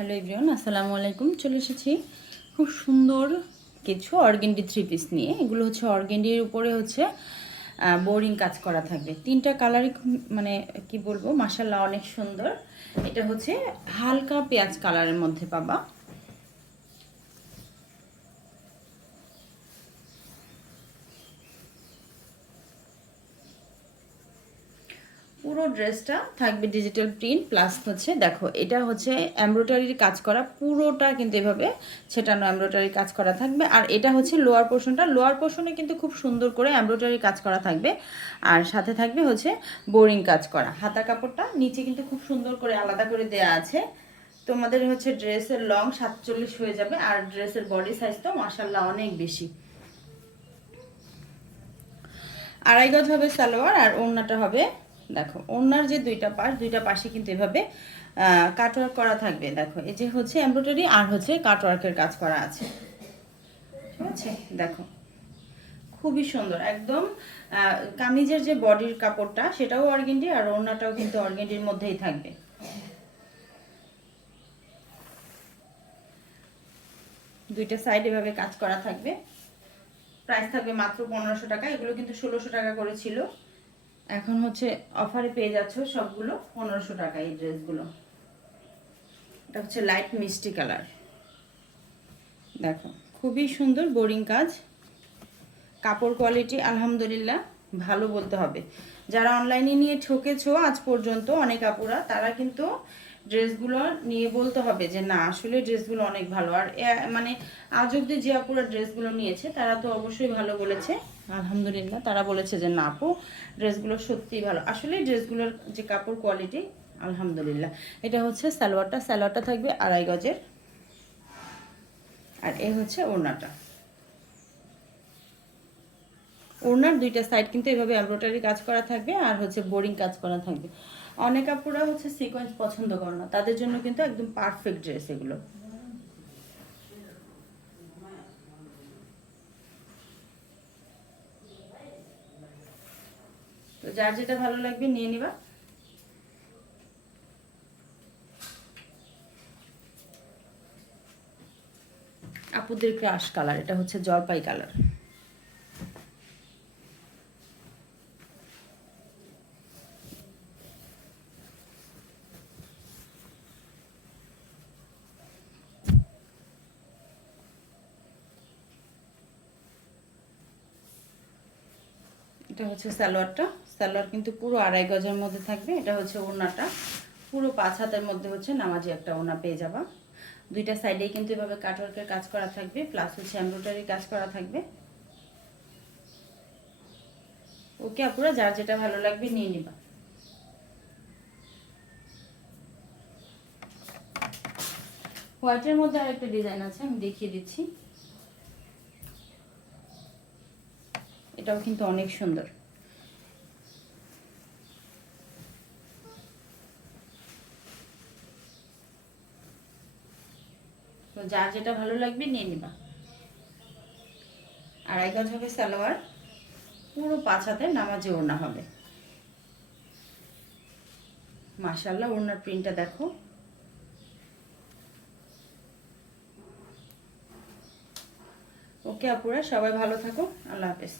Hello everyone, আসসালামু আলাইকুম। চলে এসেছি খুব সুন্দর কিছু অর্গেন্ডি থ্রি পিস নিয়ে। এগুলো হচ্ছে অর্গেন্ডির উপরে হচ্ছে বোরিং কাজ করা থাকবে। তিনটা কালারই মানে কি বলবো, মাশাআল্লাহ অনেক সুন্দর। এটা হচ্ছে হালকা পেঁয়াজ কালারের মধ্যে পাবা। পুরো ড্রেসটা থাকবে ডিজিটাল প্রিন্ট প্লাস হচ্ছে দেখো এটা হচ্ছে এমব্রয়ডারির কাজ করা, পুরোটা কিন্তু এভাবে ছেটানো এমব্রয়ডারির কাজ করা থাকবে। আর এটা হচ্ছে লোয়ার পোর্শনটা, লোয়ার পোর্শনে কিন্তু খুব সুন্দর করে এমব্রয়ডারির কাজ করা থাকবে। আর সাথে থাকবে হচ্ছে বোরিং কাজ করা। হাতা কাপড়টা নিচে কিন্তু খুব সুন্দর করে আলাদা করে দেয়া আছে। তোমাদের হচ্ছে ড্রেসের লং 47 হয়ে যাবে, আর ড্রেসের বডি সাইজ তো মাশাআল্লাহ অনেক বেশি। আড়াই গজ হবে সালোয়ার, আর ওড়নাটা হবে দেখো ওড়নার যে দুইটা পাশে কিন্তু এভাবে কাটওয়ার্ক করা থাকবে। দেখো এই যে হচ্ছে এমব্রয়ডারি আর হচ্ছে কাটওয়ার্কের কাজ করা আছে, ঠিক আছে। দেখো খুবই সুন্দর একদম। কামিজের যে বডির কাপড়টা সেটাও অর্গেন্ডি, আর ওড়নাটাও কিন্তু অর্গেন্ডির মধ্যেই থাকবে। দুইটা সাইড এভাবে কাজ করা থাকবে। প্রাইস থাকবে মাত্র 1500 টাকা। এগুলো কিন্তু 1600 টাকা করে ছিল, এখন হচ্ছে অফারে পেয়ে যাচ্ছ সবগুলো 1500 টাকা এই ড্রেসগুলো। এটা হচ্ছে লাইট মিষ্টি কালার। দেখো খুবই সুন্দর বোরিং কাজ, কাপড় কোয়ালিটি আলহামদুলিল্লাহ ভালো বলতে হবে। যারা অনলাইনে নিয়ে ঠকেছো আজ পর্যন্ত অনেক আপুরা, তারা কিন্তু ড্রেসগুলো নিয়ে বলতে হবে যে না আসলে ড্রেসগুলো অনেক ভালো। আর মানে আজ অব্দি যে আপুরা ড্রেসগুলো নিয়েছে তারা তো অবশ্যই ভালো বলেছে আলহামদুলিল্লাহ। তারা বলেছে যে না আপু ড্রেসগুলো সত্যিই ভালো। আসলে ড্রেসগুলোর যে কাপড় কোয়ালিটি আলহামদুলিল্লাহ। এটা হচ্ছে সালোয়ারটা থাকবে আড়াই গজের, আর এ হচ্ছে ওড়নাটা। ওড়নার দুইটা সাইড কিন্তু এভাবে এমব্রয়ডারি কাজ করা থাকবে, আর হচ্ছে বোরিং কাজ করা থাকবে। অনেক আপুরা হচ্ছে সিকোয়েন্স পছন্দ করে না, তাদের জন্য কিন্তু একদম পারফেক্ট ড্রেস এগুলো। তো যার যেটা ভালো লাগবে নিয়ে নিবা। আপুদের ক্রাশ কালার, এটা হচ্ছে জলপাই কালার। এটা হচ্ছে সালোয়ার কিন্তু পুরো আড়াই গজের মধ্যে থাকবে। এটা হচ্ছে ওড়নাটা, পুরো 5 হাতের মধ্যে হচ্ছে নামাজি একটা ওড়না পেয়ে যাবা। দুইটা সাইডেই কিন্তু এভাবে কাটওয়ার্কের কাজ করা থাকবে, প্লাস হচ্ছে এমব্রয়ডারি কাজ করা থাকবে। ওকে আপুরা, যার যেটা ভালো লাগবে নিয়ে নিবা। হোয়াইটের মধ্যে আরেকটা ডিজাইন আছে, আমি দেখিয়ে দিচ্ছি। এটাও কিন্তু অনেক সুন্দর। তো যার যেটা ভালো লাগবে নিয়ে নিবা। আড়াই গজ হবে সালোয়ার, পুরো 5 হাতের নামাজি ওড়না হবে। মাশাআল্লাহ ওড়নার প্রিন্টটা দেখো। ওকে আপুরা, সবাই ভালো থাকো। আল্লাহ হাফেজ।